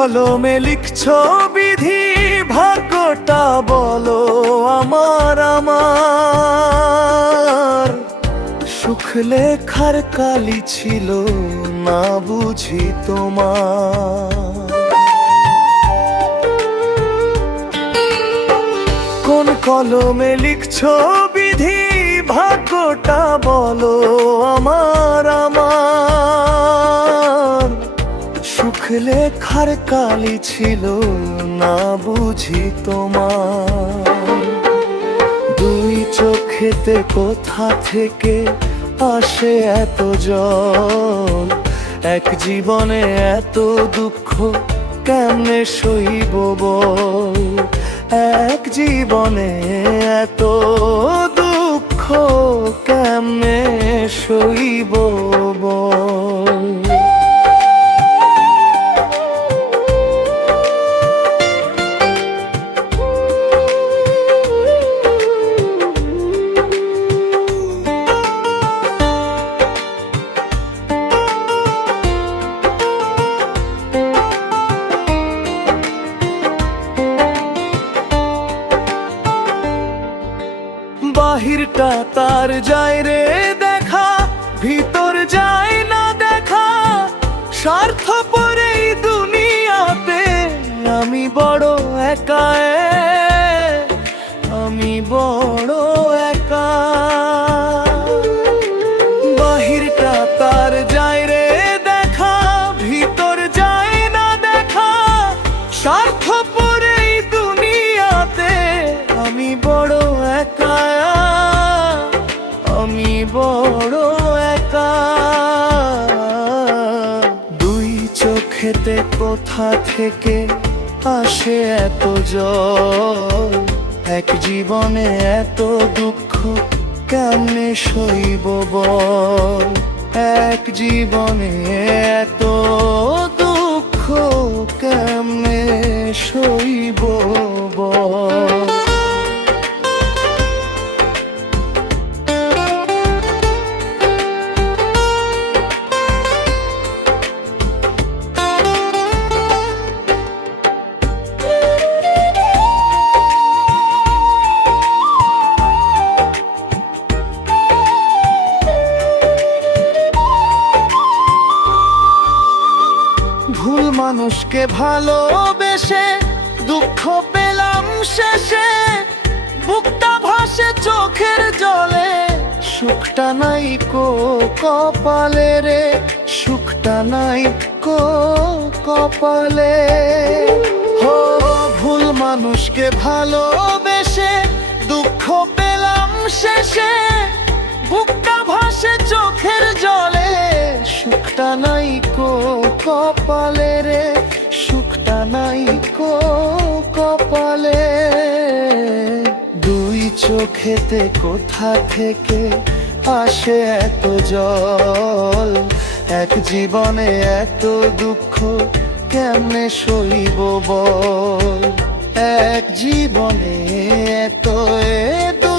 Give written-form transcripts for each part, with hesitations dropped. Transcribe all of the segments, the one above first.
কলমে লিখছো বিধি, ভাগ্যটা বলো আমার আমার। সুখ লেখার কালি ছিল না বুঝি তোমার। কোন কলমে লিখছো বিধি, ভাগ্যটা বলো আমার আমার। সুখ লেখার কালি ছিল না বুঝি তোমার। দুই চোখেতে কোথা থেকে আসে এত জল, এক জীবনে এত দুঃখ কেমনে সইব বল। এক জীবনে এত দুঃখ কেমনে সইব বল। বাহিরটা তার যায় রে দেখা, ভিতর যায় না দেখা। স্বার্থপর এই দুনিয়াতে আমি বড় একা, আমি বড় একা। বাহিরটা তার যায় রে দেখা, ভিতর যায় না দেখা। স্বার্থপর এই দুনিয়াতে আমি বড় একা, আমি বড় একা। দুই চোখেতে কোথা থেকে আসে এত জল, এক জীবনে এত দুঃখ কেমনে সইব বল। এক জীবনে এত দুঃখ কেমনে সইব বল। ভুল মানুষকে ভালোবেসে দুঃখ পেলাম শেষে। বুকটা ভাসে চোখের জলে, সুখটা নাই কো কপালে রে, সুখটা নাই কো কপালে। হো ভুল মানুষকে ভালোবেসে দুঃখ পেলাম শেষে। বুকটা ভাসে চোখের জলে, সুখটা নাই কো কপালে রে, সুখটা নাই কো কপালে। দুই চোখেতে কোথা থেকে আসে এত জল, এক জীবনে এত দুঃখ কেমনে সইব বল। এক জীবনে এত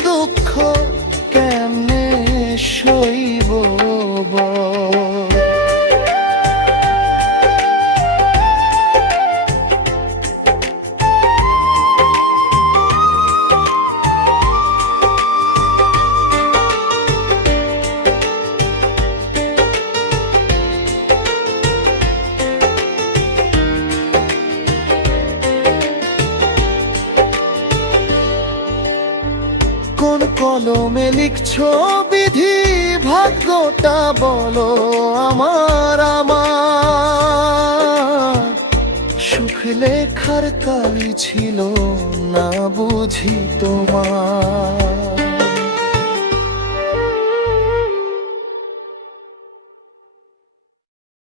দুঃখ কেমনে সইব বল। কোন কলমে লিখছো বিধি, ভাগ্যটা বলো আমার আমার। সুখ লেখার কালি ছিল না বুঝি তোমার।